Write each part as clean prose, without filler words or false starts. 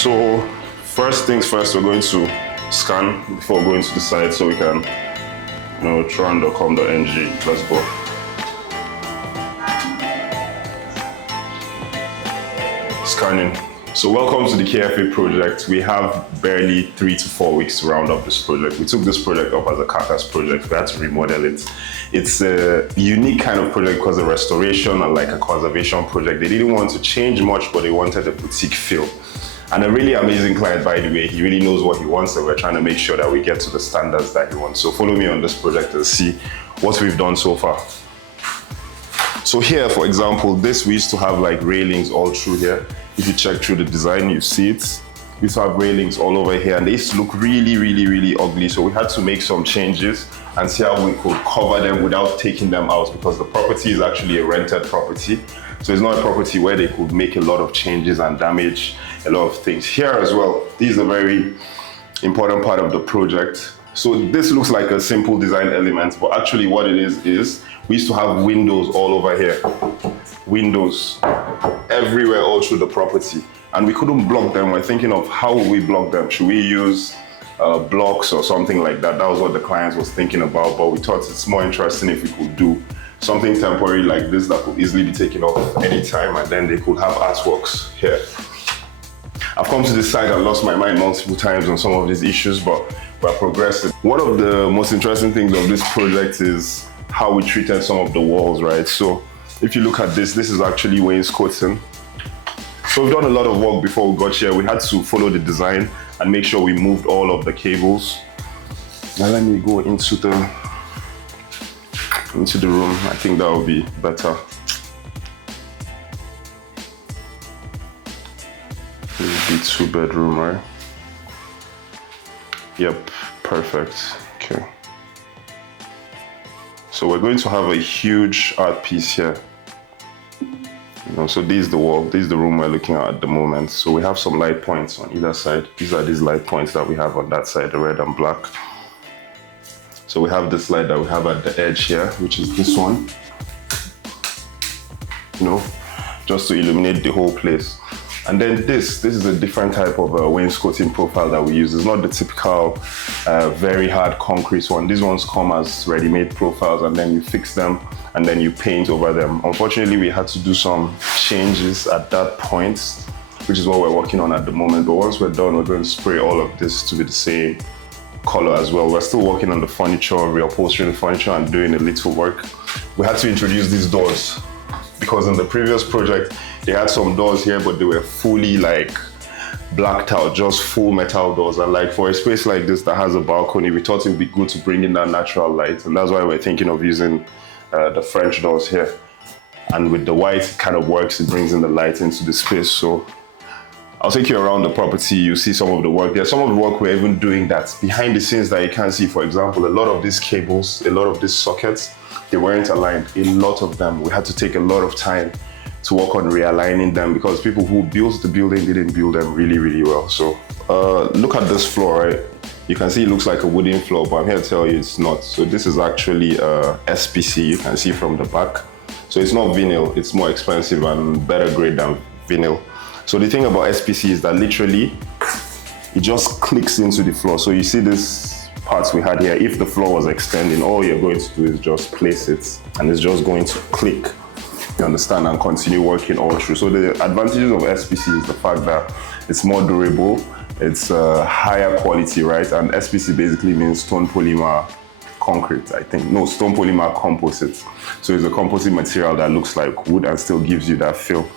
So first things first, we're going to scan before going to the site so we can, tron.com.ng. Let's go. Scanning. So welcome to the KFA project. We have barely 3 to 4 weeks to round up this project. We took this project up as a carcass project. We had to remodel it. It's a unique kind of project because a restoration and like a conservation project. They didn't want to change much, but they wanted a boutique feel. And a really amazing client, by the way. He really knows what he wants, and we're trying to make sure that we get to the standards that he wants. So follow me on this project and see what we've done so far. So here, for example, this we used to have like railings all through here. If you check through the design, you see it. We used to have railings all over here, and they used to look really, really, really ugly. So we had to make some changes and see how we could cover them without taking them out, because the property is actually a rented property. So it's not a property where they could make a lot of changes and damage a lot of things. Here as well, this is a very important part of the project. So this looks like a simple design element, but actually what it is we used to have windows all over here. Windows everywhere all through the property. And we couldn't block them. We're thinking of how will we block them? Should we use blocks or something like that? That was what the client was thinking about, but we thought it's more interesting if we could do something temporary like this that could easily be taken off anytime, and then they could have artworks here. I've come to this site and lost my mind multiple times on some of these issues, but we're progressing. One of the most interesting things of this project is how we treated some of the walls, right? So if you look at this is actually wainscoting. So we've done a lot of work before we got here. We had to follow the design and make sure we moved all of the cables. Now let me go into the room. I think that will be better. This is the 2-bedroom, right? Yep, perfect. Okay. So we're going to have a huge art piece here. So this is the wall, this is the room we're looking at the moment. So we have some light points on either side. These are these light points that we have on that side, the red and black. So we have this light that we have at the edge here, which is this one. Just to illuminate the whole place. And then this is a different type of wainscoting profile that we use. It's not the typical very hard concrete one. These ones come as ready-made profiles, and then you fix them and then you paint over them. Unfortunately, we had to do some changes at that point, which is what we're working on at the moment. But once we're done, we're going to spray all of this to be the same color as well. We're still working on the furniture, reupholstering the furniture and doing a little work. We had to introduce these doors because in the previous project, they had some doors here, but they were fully like blacked out, just full metal doors. And like for a space like this that has a balcony, we thought it would be good to bring in that natural light. And that's why we're thinking of using the French doors here. And with the white, it kind of works. It brings in the light into the space. So I'll take you around the property. You see some of the work. There's some of the work we're even doing that's behind the scenes that you can't see. For example, a lot of these cables, a lot of these sockets, they weren't aligned. A lot of them. We had to take a lot of time to work on realigning them because people who built the building didn't build them really, really well. So look at this floor, right? You can see it looks like a wooden floor, but I'm here to tell you it's not. So this is actually SPC, you can see from the back. So it's not vinyl, it's more expensive and better grade than vinyl. So the thing about SPC is that literally it just clicks into the floor. So you see this parts we had here, if the floor was extending, all you're going to do is just place it and it's just going to click, you understand, and continue working all through. So the advantages of SPC is the fact that it's more durable, it's higher quality, right? And SPC basically means stone polymer concrete, I think. No, stone polymer composite. So it's a composite material that looks like wood and still gives you that feel.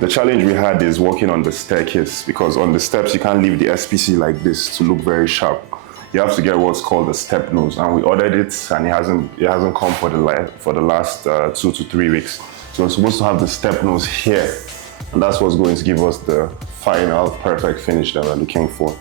The challenge we had is working on the staircase, because on the steps you can't leave the SPC like this to look very sharp. You have to get what's called the step nose, and we ordered it and it hasn't come for the last 2 to 3 weeks. So we're supposed to have the step nose here, and that's what's going to give us the final perfect finish that we're looking for.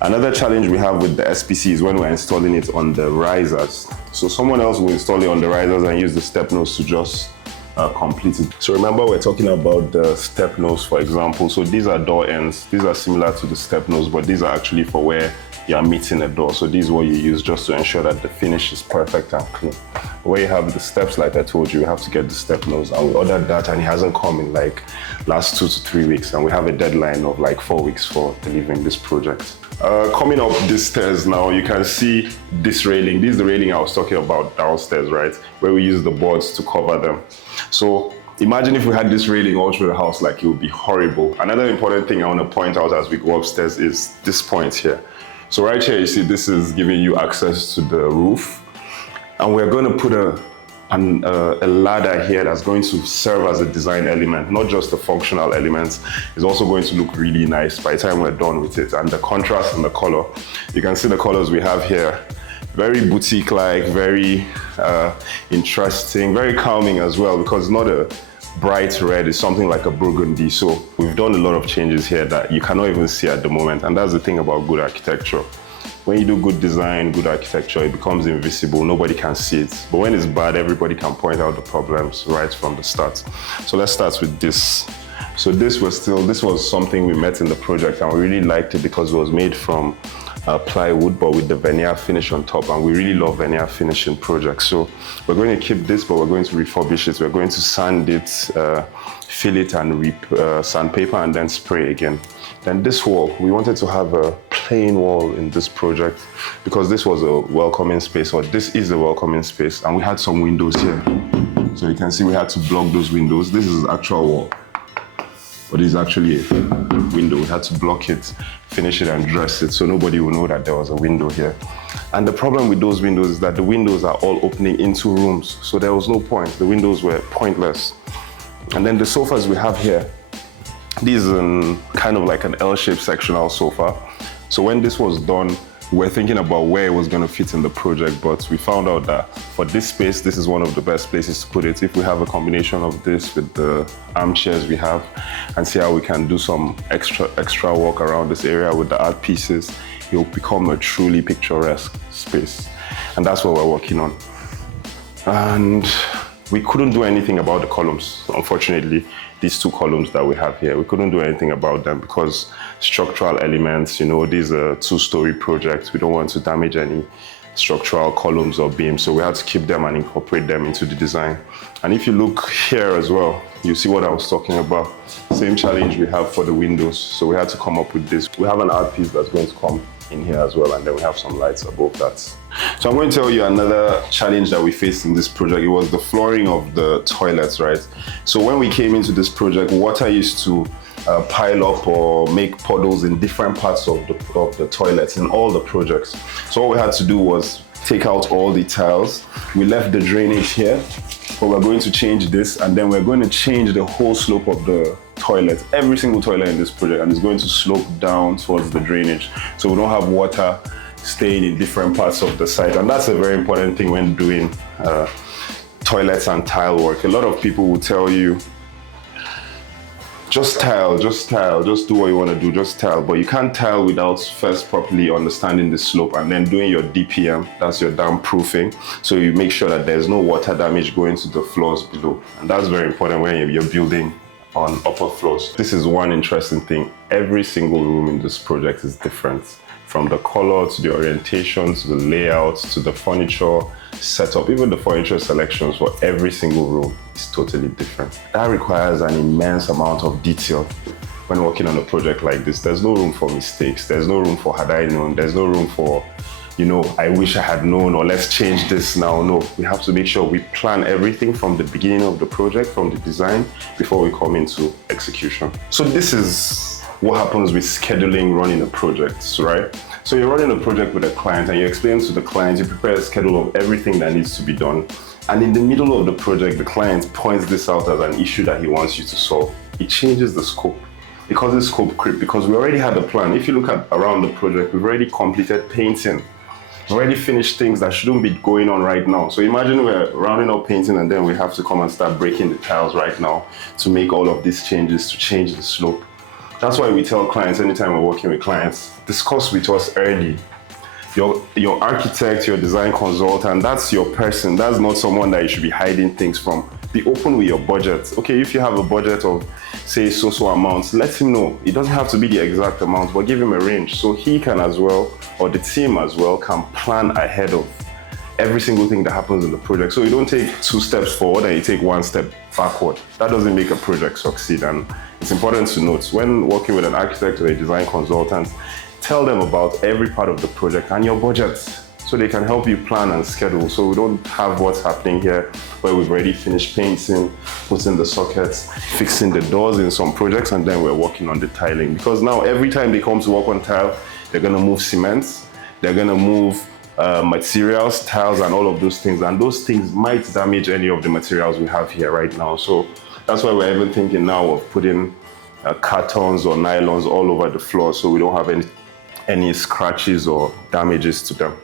Another challenge we have with the SPC is when we're installing it on the risers. So someone else will install it on the risers and use the step nose to just complete it. So remember, we're talking about the step nose, for example. So these are door ends. These are similar to the step nose, but these are actually for where you are meeting a door. So this is what you use just to ensure that the finish is perfect and clean. Where you have the steps, like I told you, you have to get the step nose, and we ordered that and it hasn't come in like last 2 to 3 weeks, and we have a deadline of like 4 weeks for delivering this project. Coming up these stairs now, you can see this railing. This is the railing I was talking about downstairs, right? Where we use the boards to cover them. So imagine if we had this railing all through the house, like it would be horrible. Another important thing I want to point out as we go upstairs is this point here. So right here, you see this is giving you access to the roof. And we're going to put a ladder here that's going to serve as a design element, not just a functional element. It's also going to look really nice by the time we're done with it. And the contrast and the color, you can see the colors we have here. Very boutique-like, very interesting, very calming as well, because it's not a bright red, it's something like a burgundy. So we've done a lot of changes here that you cannot even see at the moment. And that's the thing about good architecture. When you do good design, good architecture, it becomes invisible. Nobody can see it. But when it's bad, everybody can point out the problems right from the start. So let's start with this. So this was something we met in the project, and we really liked it because it was made from plywood, but with the veneer finish on top. And we really love veneer finish in projects. So we're going to keep this, but we're going to refurbish it. We're going to sand it, fill it, and sandpaper, and then spray again. Then this wall, we wanted to have a plain wall in this project because this was a welcoming space, or this is a welcoming space, and we had some windows here. So you can see we had to block those windows. This is the actual wall, but it's actually a window. We had to block it, finish it, and dress it so nobody will know that there was a window here. And the problem with those windows is that the windows are all opening into rooms, so there was no point. The windows were pointless. And then the sofas we have here, this is kind of like an L-shaped sectional sofa. So when this was done, we were thinking about where it was going to fit in the project, but we found out that for this space, this is one of the best places to put it. If we have a combination of this with the armchairs we have, and see how we can do some extra work around this area with the art pieces, it will become a truly picturesque space. And that's what we're working on. And we couldn't do anything about the columns, unfortunately. These 2 columns that we have here, we couldn't do anything about them because structural elements, you know, these are 2-story projects. We don't want to damage any structural columns or beams, so we had to keep them and incorporate them into the design. And if you look here as well, you see what I was talking about. Same challenge we have for the windows, so we had to come up with this. We have an art piece that's going to come in here as well, and then we have some lights above that. So I'm going to tell you another challenge that we faced in this project. It was the flooring of the toilets, right? So when we came into this project, water used to pile up or make puddles in different parts of the toilets in all the projects. So what we had to do was take out all the tiles. We left the drainage here, but we're going to change this, and then we're going to change the whole slope of the toilet, every single toilet in this project, and it's going to slope down towards the drainage, so we don't have water staying in different parts of the site. And that's a very important thing when doing toilets and tile work. A lot of people will tell you, just tile, just do what you want to do, just tile. But you can't tile without first properly understanding the slope and then doing your DPM, that's your damp proofing. So you make sure that there's no water damage going to the floors below. And that's very important when you're building on upper floors. This is one interesting thing. Every single room in this project is different. From the color to the orientation to the layout to the furniture setup, even the furniture selections for every single room is totally different. That requires an immense amount of detail when working on a project like this. There's no room for mistakes. There's no room for had I known. There's no room for, you know, I wish I had known, or let's change this now. No, we have to make sure we plan everything from the beginning of the project, from the design, before we come into execution. So this is what happens with scheduling running a project, right? So you're running a project with a client and you explain to the client, you prepare a schedule of everything that needs to be done. And in the middle of the project, the client points this out as an issue that he wants you to solve. It changes the scope. It causes scope creep because we already had a plan. If you look at around the project, we've already completed painting. We've already finished things that shouldn't be going on right now. So imagine we're rounding up painting and then we have to come and start breaking the tiles right now to make all of these changes, to change the slope. That's why we tell clients, anytime we're working with clients, discuss with us early. Your architect, your design consultant, that's your person. That's not someone that you should be hiding things from. Be open with your budget. Okay, if you have a budget of, say, so amounts, let him know. It doesn't have to be the exact amount, but give him a range so he can as well or the team as well can plan ahead of every single thing that happens in the project. So you don't take 2 steps forward and you take 1 step backward. That doesn't make a project succeed. And it's important to note when working with an architect or a design consultant, tell them about every part of the project and your budget so they can help you plan and schedule. So we don't have what's happening here where we've already finished painting, putting the sockets, fixing the doors in some projects, and then we're working on the tiling. Because now every time they come to work on tile, they're gonna move cement, they're gonna move materials, tiles, and all of those things. And those things might damage any of the materials we have here right now. So that's why we're even thinking now of putting cartons or nylons all over the floor so we don't have any scratches or damages to them.